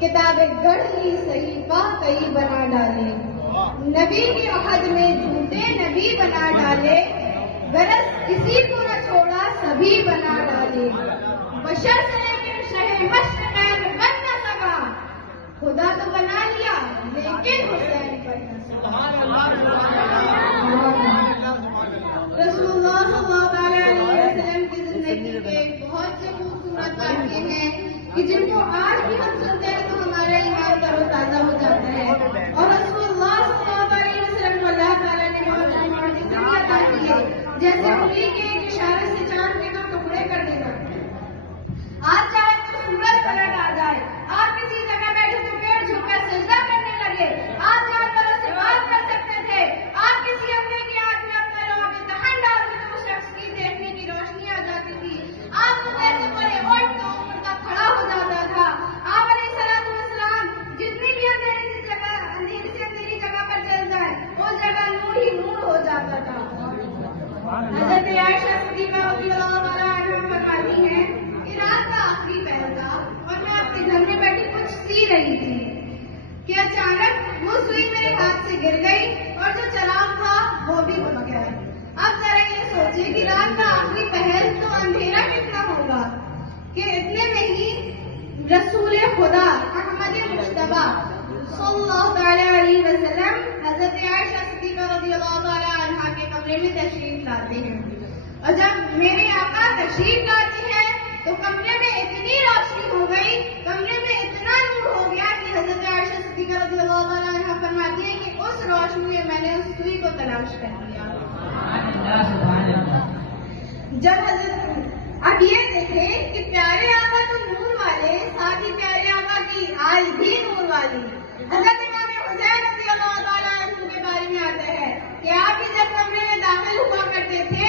کتاب گڑھ لی صحیفہ کئی بنا ڈالے، نبی کی عہد میں جھوٹے نبی بنا ڈالے، غرض کسی کو نہ چھوڑا سبھی بنا ڈالے، بشر سے لیکن شہ مشرقین بن نہ سکا، خدا تو بنا لیا لیکن حسین بن نہ سکا۔ رسول اللہ صلی اللہ علیہ وسلم کی زندگی کے بہت سے خوبصورت واقعے ہیں کہ جن کو آج بھی ہم سنتے ہیں تو ہمارا ایمان تر و تازہ ہو جاتا ہے، اور رسول اللہ صلی اللہ علیہ وسلم کو اللہ تعالیٰ نے معجزے عطا کیے، جیسے انگلی کے ایک اشارے سے چاند کے دو ٹکڑے کر دینا، آج چاہے تو سورج پلٹ آ جائے، آپ کسی جگہ بیٹھے تو پیڑ جھک کر سجدہ کرنے لگے، آپ جانوروں سے بات کر سکتے تھے، آپ کسی اپنے کی آنکھ میں اپنا لوگ امتحان ڈالتے تو اس شخص کی دیکھنے کی روشنی آ جاتی تھی، آپ کو جیسے بڑے اٹھ تو مردہ کھڑا ہو جاتا تھا، آپ علیہ السلام جتنی بھی اندھیری سے اندھیری جگہ پر چل جائے اس جگہ نور ہی نور ہو جاتا تھا۔ حضرت عائشہ صدیقہ رضی اللہ عنہا فرماتی ہیں کہ رات کا آخری پہر تھا اور میں اپنے گھر میں بیٹھی کچھ سی رہی تھی کہ اچانک وہ سوئی میرے ہاتھ سے گر گئی اور جو چراغ تھا وہ بھی بجھ گیا۔ اب ذرا یہ سوچے کہ رات کا آخری پہر تو اندھیرا کتنا ہوگا کہ اتنے میں ہی رسول خدا احمد مجتبیٰ صلی اللہ علیہ وسلم حضرت عائشہ صدیقہ رضی اللہ عنہا کے کمرے میں تشریف لاتے ہیں، اور جب میرے آقا تشریف لاتے ہیں تو کمرے میں اتنی روشنی ہو گئی، کمرے میں اتنا نور ہو گیا کہ حضرت عائشہ صدیقہ رضی اللہ عنہا فرماتی ہیں کہ اس روشنی میں میں نے اس سوئی کو تلاش کر لیا۔ جب حضرت اب یہ دیکھیں کہ پیارے آقا تو نور والے، ساتھ ہی پیارے آقا کی آل بھی نور والی، حضرت امام حسین رضی اللہ تعالیٰ عنہ کے بارے میں آتا ہے کہ آپ بھی جب کمرے میں داخل ہوا کرتے تھے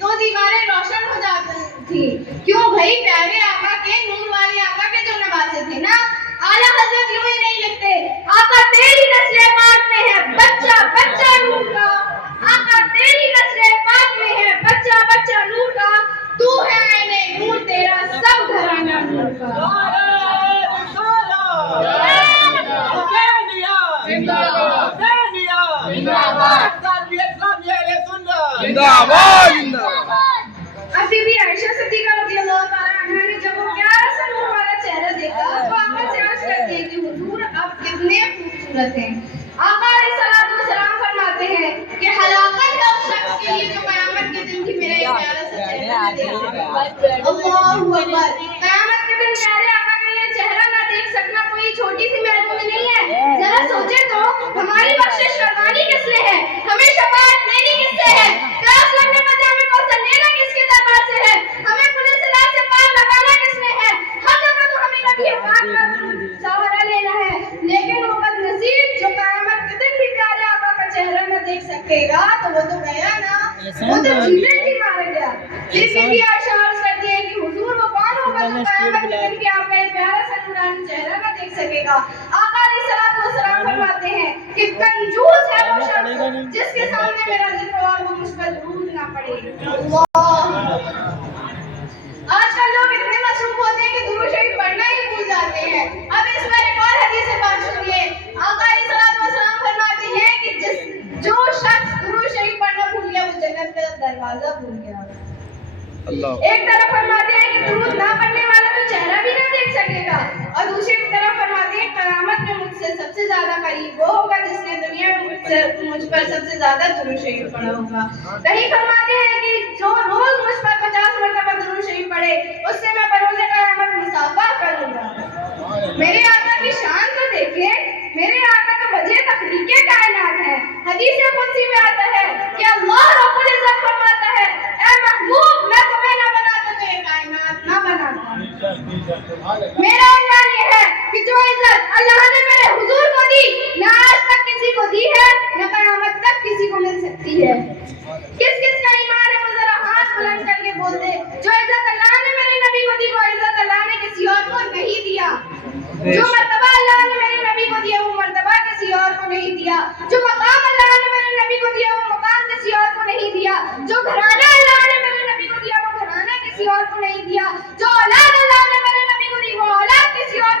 تو دیواریں روشن ہو جاتی تھی، کیوں بھائی پیارے آقا کے نور والے آقا کے جو نواسے تھے نا، اعلیٰ حضرت یوں ہی نہیں لکھتے، آقا تیری نسل پاک میں ہے بچہ بچہ نور کا، آقا تیری نسل پاک میں ہے بچہ بچہ نور کا، تو ہے عین نور تیرا سب گھرانہ نور کا۔ اب بی بی عائشہ صدیقہ رضی اللہ تعالیٰ عنہا نے جب وہ پیارا سا نور والا چہرہ دیکھا تو آقا سے عرض کرتے ہیں کہ حضور آپ کتنے خوبصورت ہیں۔ آقا علیہ السلام فرماتے ہیں کہ ہلاکت ہے اس شخص کے لیے جو قیامت کے دن کی میرا یہ پیارا سا چہرہ نہ دیکھ سکے۔ اللہ اکبر، قیامت کے دن پیارے آقا کا یہ چہرہ نہ دیکھ سکنا کوئی چھوٹی سی محرومی نہیں ہے۔ ذرا سوچے تو ہماری بخشش کروانی کس نے ہے، ہمیں شفاعت دینی کس سے ہے، پیاس لگنے پر جامع کوثر لینا کس کے دربار سے ہے، ہمیں پولیس علاج سے پار لگانا کس نے ہے، ہر جگہ تو ہمیں نبی پاک کا سہارا لینا ہے، لیکن وہ بد نصیب جو قیامت کے دن بھی پیارے آقا کا چہرہ نہ دیکھ سکے گا تو وہ تو گیا نا، وہ تو جینے جی مارا گیا۔ پھر بی بی عائشہ عرض کرتی ہے کہ حضور وہ کون ہوگا جو قیامت کے دن بھی آپ کا یہ پیارا سا نورانی چہرہ نہ دیکھ سکے گا؟ آقا علیہ السلام فرماتے ہیں کہ کنجوس ہے وہ شخص جس کے سامنے میرا ذکر اور وہ مجھ پر درود نہ پڑے۔ آج کل لوگ اتنے مصروف ہوتے ہیں کہ درود شریف پڑھنا ہی بھول جاتے ہیں۔ اب اس پر ایک اور حدیث پاک سنیے، آقا علیہ السلام فرماتے ہیں کہ جو شخص درود شریف پڑھنا بھول گیا وہ جنت کا دروازہ بھول گیا۔ ایک طرف فرماتے ہیں کہ درود نہ پڑھنے والا تو چہرہ بھی نہ دیکھ سکے گا، اور دوسری طرف فرماتے ہیں قیامت میں مجھ سے سب سے زیادہ قریب وہ ہوگا جس نے دنیا میں مجھ پر سب سے زیادہ درود شریف پڑھا ہوگا۔ کہیں فرماتے ہیں کہ جو روز مجھ پر 50 مرتبہ درود شریف پڑھے اس سے میں بروز قیامت مصافحہ کروں گا۔ میرے آقا کی شان تو دیکھیں، میرے آقا تو وجہ تخلیق کائنات ہے۔ حدیث قدسی میں آتا ہے کہ اللہ رب العزت فرماتا ہے اے محبوب میں تمہیں نہ بناتا تو یہ کائنات نہ بناتا۔ میرا ایمان یہ ہے کہ جو عزت اللہ نے میرے حضور کو دی نہ آج تک کسی کو دی ہے نہ قیامت تک کسی کو مل سکتی ہے۔ کس کس کا ایمان ہے وہ ذرا ہاتھ بلند کر کے بول دے، جو عزت اللہ نے میرے نبی کو دی وہ عزت اللہ نے کسی اور کو نہیں دیا، جو مرتبہ اللہ نے میرے نبی کو دیا وہ مرتبہ کسی اور کو نہیں دیا، جو مقام اللہ نے میرے نبی کو دیا وہ مقام کسی اور کو نہیں دیا، جو گھرانہ اللہ نے میرے نبی کو دیا وہ گھرانہ کسی اور کو نہیں دیا، جو اولاد اللہ نے میرے نبی کو دی وہ اولاد کسی اور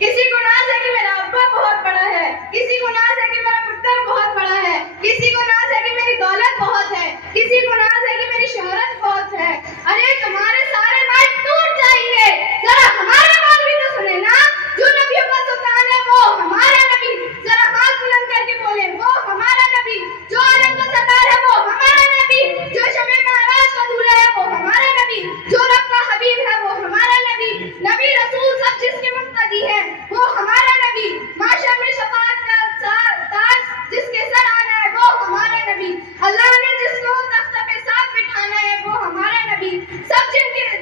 کسی کو ناز ہے کہ میرا ابا بہت بڑا ہے، کسی کو ناز ہے کہ میرا پتر بہت بڑا ہے، کسی کو ناز ہے کہ میری دولت بہت ہے، کسی کو ناز ہے کہ میری شہرت بہت ہے۔ ارے تمہارے سارے مال ٹوٹ جائیں گے، ذرا ہمارے مال بھی تو سنے نا۔ جو نبیوں کا سلطان ہے وہ ہمارا نبی، ذرا ہاتھ بلند کر کے بولے وہ ہمارا نبی۔ جو عالم کا سردار ہے وہ ہمارا نبی، جو شمع معراج کا دولہا ہے وہ ہمارا نبی، جو رب کا حبیب ہے وہ ہمارا نبی۔ نبی رسول سب جس کے مقتدی ہے وہ ہمارا نبی۔ معاشر میں شفاعت کا تاج جس کے سر آنا ہے وہ ہمارا نبی۔ اللہ نے جس کو تخت پہ ساتھ بٹھانا ہے وہ ہمارا نبی۔ سب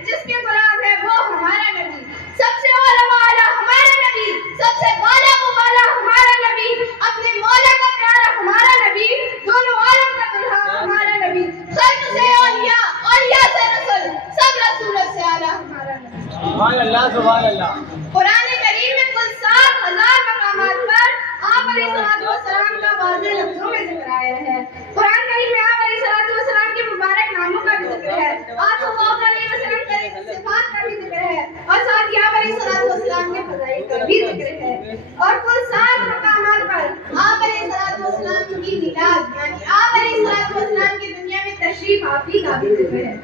جس کے غلام ہے وہ ہمارا نبی۔ سب سے اعلیٰ والا ہمارا نبی، سب سے بالا والا ہمارا نبی، اپنے مولا کا پیارا ہمارا نبی، دونوں عالم کا دلہا ہمارا نبی۔ خلق سے اولیاء، اولیاء سے رسول، سب رسولوں سے اعلیٰ ہمارا نبی۔ سبحان اللہ سبحان اللہ۔ قرآن کریم میں کل 7,000 مقامات پر آپ علیہ السلام کا واضح لفظوں میں ذکر آیا ہے۔ قرآن کریم میں آپ علیہ السلام کے مبارک ناموں کا بھی ذکر ہے، آپ صلی اللہ علیہ وسلم کے صفات کا بھی ذکر ہے، اور ساتھ ہی آپ علیہ السلام کے فضائل کا بھی ذکر ہے۔ اور کل 7 مقامات پر آپ علیہ السلام کی میلاد یعنی آپ علیہ السلام کی دنیا میں تشریف آوری کا بھی ذکر ہے۔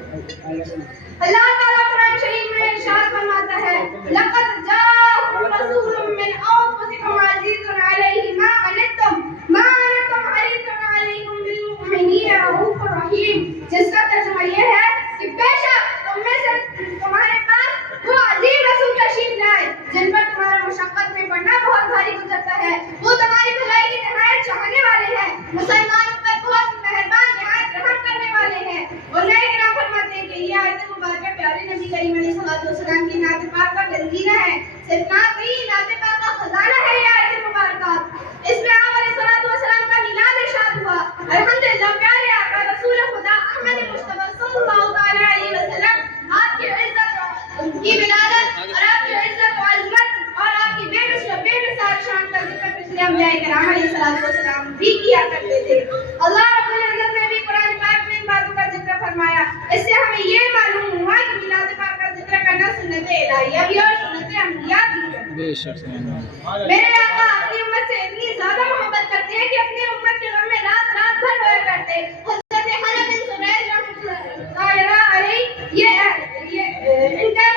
اللہ تعالیٰ قرآن شریف میں ارشاد فرماتا ہے لَقَدْ جَاءَكُمْ رَسُولٌ مِّنْ أَنفُسِكُمْ عَزِيزٌ عَلَيْهِ مَا عَنِتُّمْ حَرِيصٌ عَلَيْكُمْ بِالْمُؤْمِنِينَ رَءُوفٌ رَحِيمٌ، جس کا ترجمہ یہ ہے کہ بے شک تم میں سے تمہارے پاس وہ عظیم رسول تشریف لائے جن پر تمہارا مشقت میں پڑنا بہت بھاری گزرتا ہے، وہ تمہاری بھلائی کی نہایت چاہنے والے ہیں، مسلمانوں پر بہت مہربان نہایت رحم کرنے والے ہیں۔ اور نئے کرام فرماتے ہیں کہ یہ آیت مبارکہ پیارے نبی کریم علیہ السلام کی نعت پاک کا گنجینہ ہے، صرف نعت نہیں نعت پاک کا خزانہ ہے یہ آیت مبارکہ۔ اس میں آپ علیہ السلام کا میلاد ارشاد ہوا۔ الحمدللہ پیارے آقا رسول خدا احمد مصطفیٰ صلی اللہ تعالیٰ علیہ وسلم، آپ کی عزت کی ولادت اور آپ کی عزت و عظمت اور آپ کی بے مثال شان کا ذکر پچھلے انبیاء کرام علیہ السلام بھی کیا کرتے تھے۔ اللہ رب العزت نے بھی قرآن پاک میں ان باتوں کا ذکر فرمایا۔ اس سے ہمیں یہ معلوم ہوا کہ میلاد پاک کا ذکر کرنا سنت الہیہ بھی اور سنت انبیاء بھی ہے۔ بے شک میرے آقا اپنی امت سے اتنی زیادہ محبت کرتے ہیں کہ اپنی امت کے غم میں رات رات بھر رویا کرتے۔ حضرت حنف بن سریج رحمۃ اللہ علیہ ان کا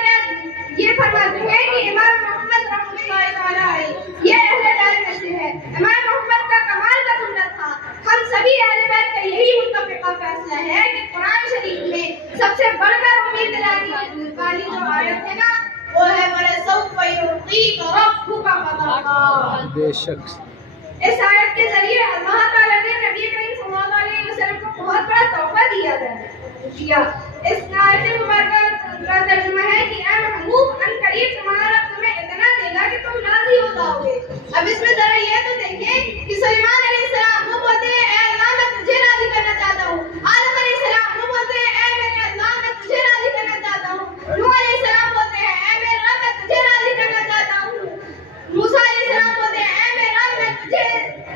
یہ فرماتے ہیں کہ امام محمد رحمۃ اللہ تعالیٰ علیہ یہ اہل بیت میں سے ہے۔ امام محمد کا کمال کا جملہ تھا، ہم سبھی اہل بیت کا یہی متفقہ فیصلہ ہے کہ قرآن شریف میں سب سے بڑھ کر امید دلانے والی جو آیت ہے نا وہ ہے وَلَسَوْفَ يُعْطِيكَ رَبُّكَ فَتَرْضَىٰ۔ بے شک اس آیت کے ذریعے اللہ تعالیٰ نے نبی کریم صلی اللہ علیہ وسلم کو بہت بڑا تحفہ دیا۔ اس آیت مبارکہ کا ترجمہ ہے کہ اے محبوب ان قریب تمہارا رب تمہیں اتنا دے گا کہ تم راضی ہو جاؤ گے۔ اب اس میں ذرا یہ تو دیکھیں کہ سلیمان علیہ السلام وہ بولتے ہیں اے اللہ میں تجھے راضی کرنا چاہتا ہوں، آدم علیہ السلام وہ بولتے ہیں اے میرے اللہ میں تجھے راضی کرنا چاہتا ہوں، نوح علیہ السلام بولتے ہیں اے میرے رب میں تجھے راضی کرنا چاہتا ہوں، موسیٰ علیہ السلام بولتے ہیں اے میرے رب میں تجھے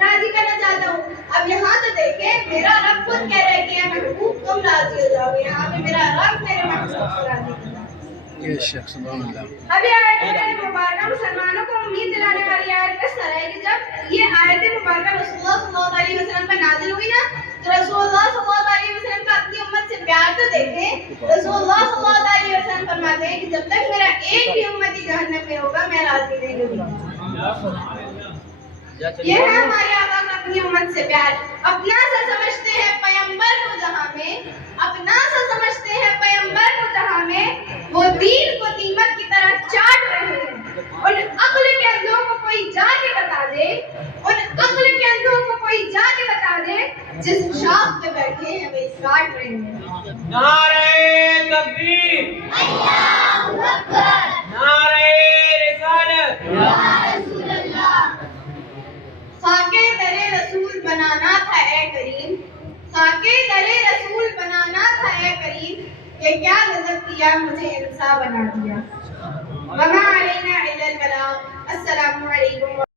راضی کرنا چاہتا ہوں۔ اب یہاں تو دیکھیں میرا رب خود کہہ رہے کہ اے محبوب تم راضی ہو جاؤ گے، یہاں پہ میرا رب میرے محبوب کو راضی کرنا۔ بے شک سبحان اللہ۔ اب یہ آیت مبارکہ مسلمانوں کو امید دلانے والی آیت کس طرح ہے کہ جب یہ آیت مبارکہ رسول اللہ صلی اللہ علیہ وسلم پر نازل ہوئی نا تو رسول اللہ صلی اللہ علیہ وسلم کا اپنی امت سے پیار تو دیکھیں، رسول اللہ صلی اللہ علیہ وسلم فرماتے ہیں کہ جب تک میرا ایک بھی امتی جہنم میں ہوگا میں راضی نہیں ہوں۔ یہ ہے ہمارے آقا کا اپنی امت سے پیار۔ اپنا سا سمجھتے ہیں پیغمبر کو جہاں میں، اپنا سا سمجھتے ہیں پیغمبر کو جہاں میں، وہ دین کو دیمک کی طرح چاٹ رہے ہیں۔ ان عقل کے اندھوں کو کوئی جا کے بتا دے، ان عقل کے اندھوں کو کوئی جا کے بتا دے جس شاخ پہ بیٹھے ہیں وہ کاٹ رہے ہیں۔ نعرہ تکبیر، اللہ اکبر، نعرہ رسالت، یا رسول اللہ۔ خاکے درے رسول بنانا تھا اے کریم، خاکے درے رسول بنانا تھا اے کریم، کہ کیا غضب کیا مجھے انسان بنا دیا۔ وما علینا الا البلاغ۔ السلام علیکم۔